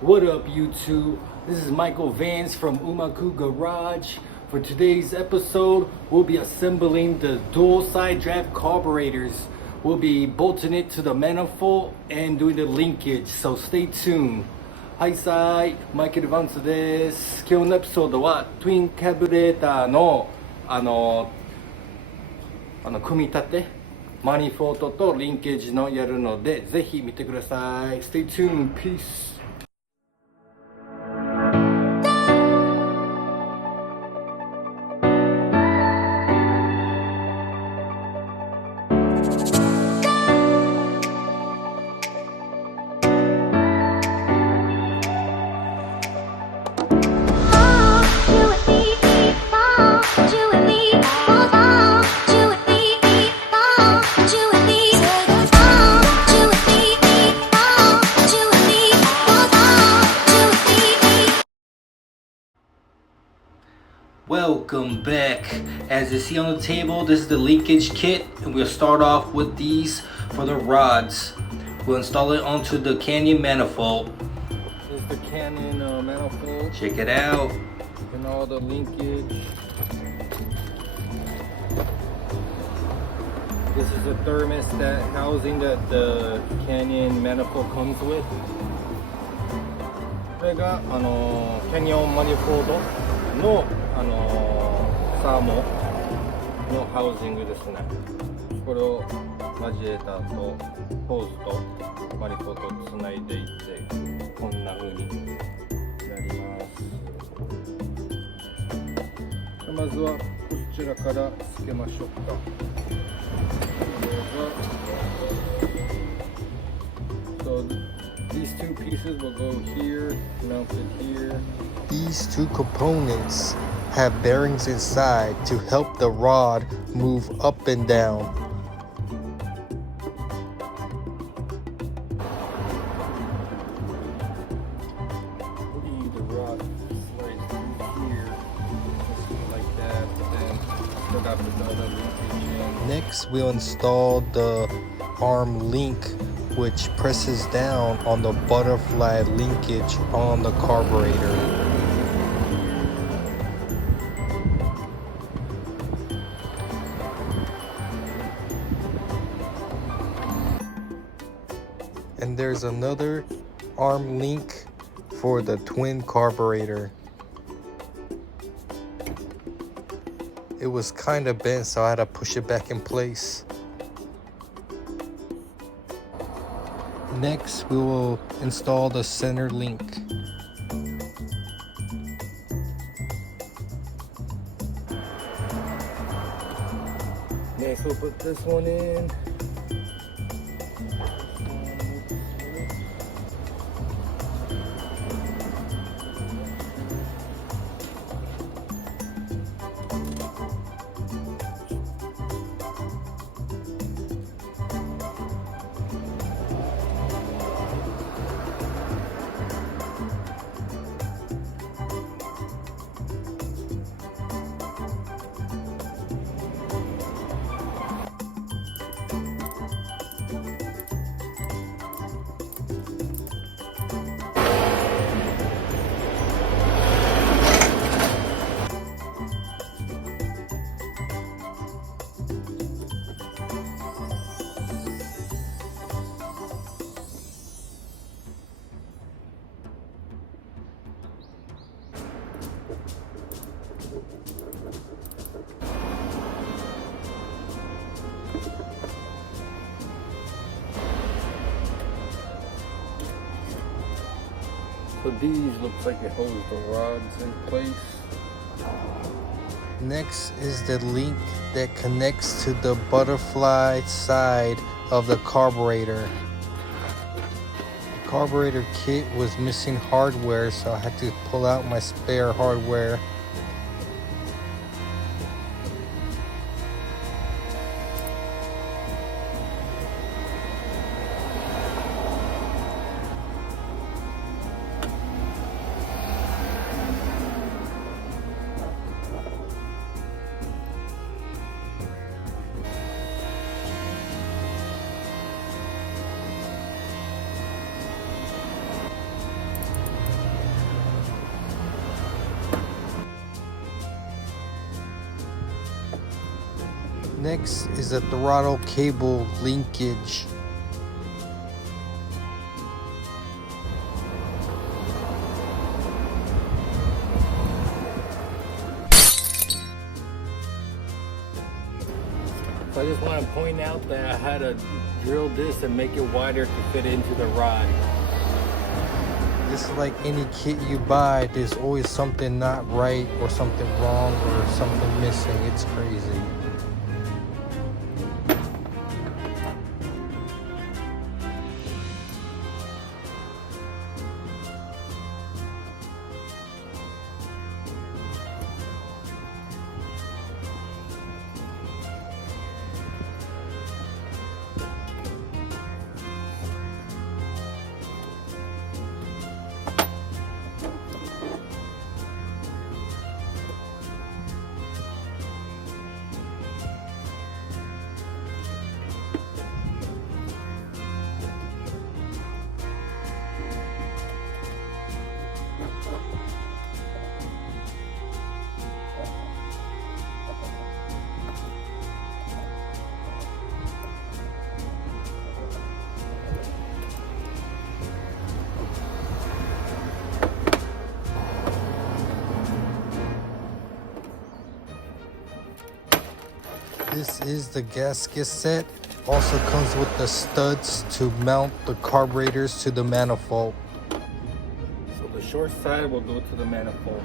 What up, YouTube? This is Michael Vance from Umaku Garage. For today's episode, we'll be assembling the dual side draft carburetors. We'll be bolting it to the manifold and doing the linkage, so stay tuned. はいさーい、マイケル・バンツです。今日のエピソードはトゥインカブレーターの組み立てマニフォードとリンケージのやるので、ぜひ見てください。Stay tuned. Peace. Welcome back. As you see on the table, this is the linkage kit, and we'll start off with these for the rods. We'll install it onto the Canyon manifold. This is the Canyon manifold. Check it out. And all the linkage. This is the thermostat housing that the Canyon manifold comes with. これがCanyon manifold のサーモのハウジングですね。これをラジエーターとホーズとマニフォードをつないでいってこんな風になります。まずはこちらからつけましょうか。So these two pieces will go here, mounted here. These two components have bearings inside to help the rod move up and down. The rod slides through here, like that, then still got the other linkage in. Next, we'll install the arm link, which presses down on the butterfly linkage on the carburetor. And there's another arm link for the twin carburetor. It was kind of bent, so I had to push it back in place. Next, we will install the center link. Next, we'll put this one in. So these looks like it holds the rods in place. Next is the link that connects to the butterfly side of the carburetor. The carburetor kit was missing hardware, so I had to pull out my spare hardware. Next is the throttle cable linkage. So I just want to point out that I had to drill this and make it wider to fit into the rod. Just like any kit you buy, there's always something not right or something wrong or something missing. It's crazy. This is the gasket set. Also comes with the studs to mount the carburetors to the manifold. So the short side will go to the manifold.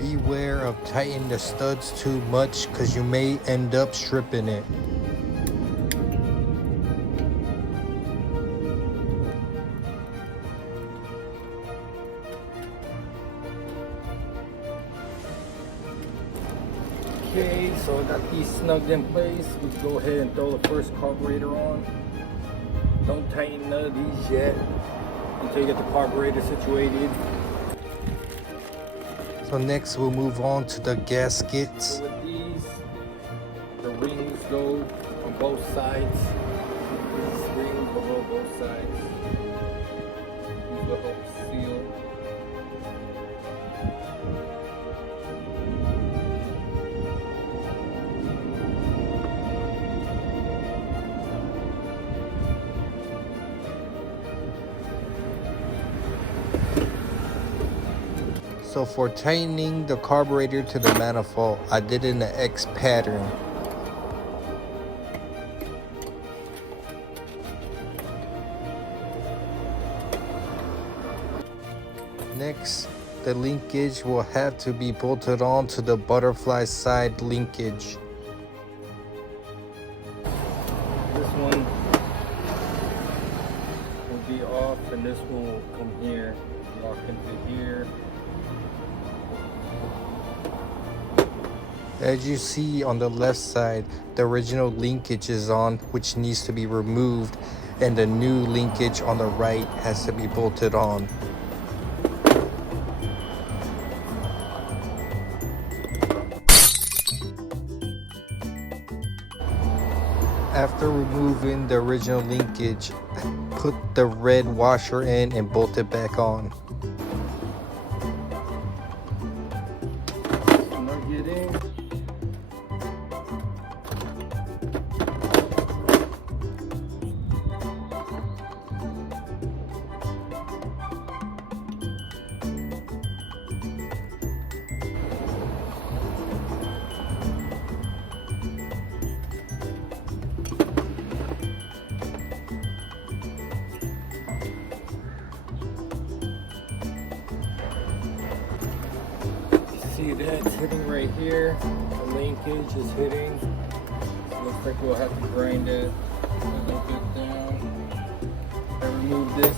Beware of tightening the studs too much because you may end up stripping it. Okay, so I got these snugged in place. Let's go ahead and throw the first carburetor on. Don't tighten none of these yet until you get the carburetor situated. So next we'll move on to the gaskets. So with these, the rings go on both sides. These rings will go on both sides. These will help seal. So for tightening the carburetor to the manifold, I did it in the X pattern. Next, the linkage will have to be bolted on to the butterfly side linkage. This one will be off and this one will come here, lock into here. As you see on the left side, the original linkage is on, which needs to be removed, and the new linkage on the right has to be bolted on. After removing the original linkage, put the red washer in and bolt it back on. Snug it in. See that it's hitting right here. The linkage is hitting. Looks like we'll have to grind it a little bit down. I remove this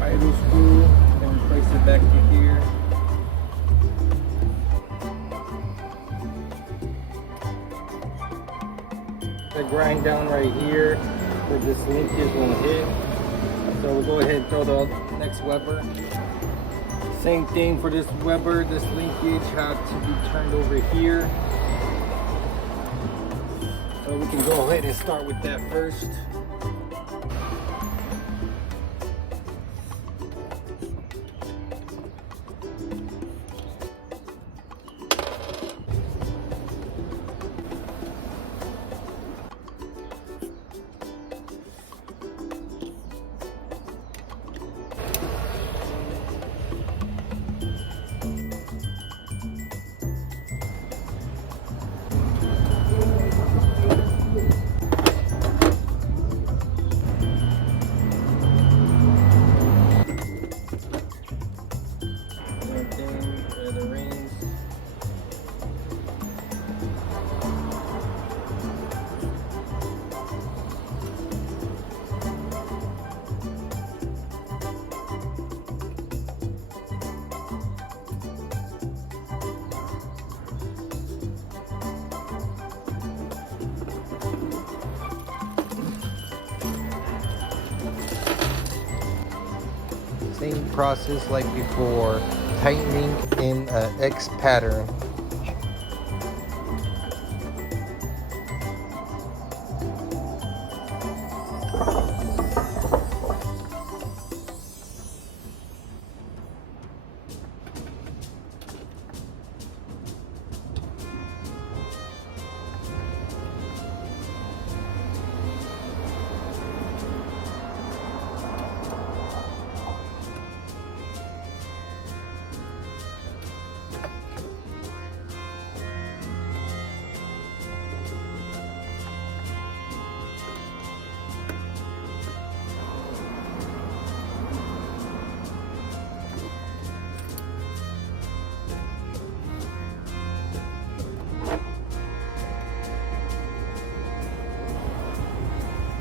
idle screw and replace it back to here. to grind down right here where this linkage won't hit. So we'll go ahead and throw the next Weber. Same thing for this Weber. This linkage had to be turned over here. So we can go ahead and start with that first. Same process like before, tightening in a X pattern.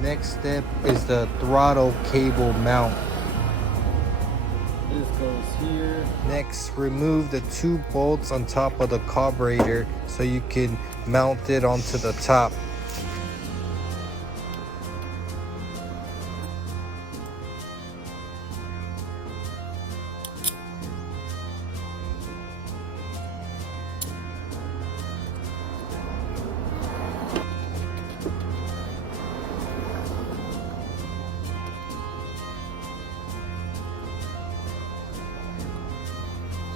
Next step is the throttle cable mount. This goes here. Next, remove the 2 bolts on top of the carburetor so you can mount it onto the top.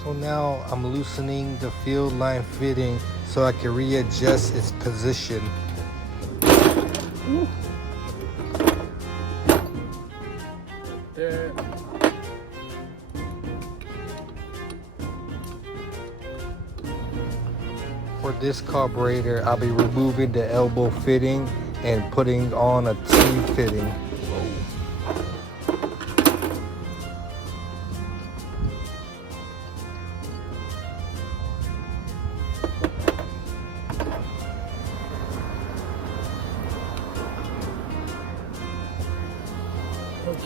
So now I'm loosening the field line fitting so I can readjust its position. There. For this carburetor, I'll be removing the elbow fitting and putting on a T fitting.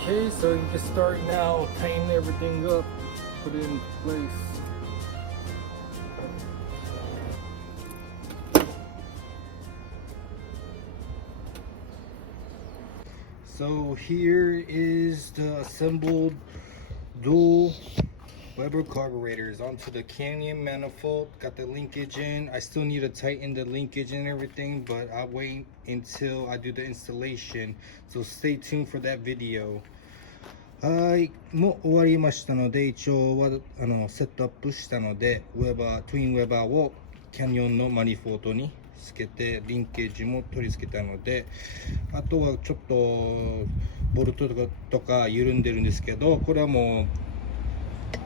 Okay, so you can start now, tighten everything up, put it in place. So here is the assembled dual Weber carburetors onto the Canyon manifold. Got the linkage in. I still need to tighten the linkage and everything, but I'll wait until I do the installation. So stay tuned for that video. はい、もう終わりましたので、一応はセットアップしたので、トゥインウェバーをキャニオンのマニフォードにつけて、リンケージも取り付けたので、あとはちょっとボルトとか緩んでるんですけど、これはもう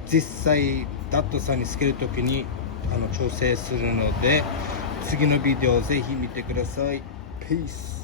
実際ダットさんにつけるときに調整するので、次のビデオをぜひ見てください。Peace。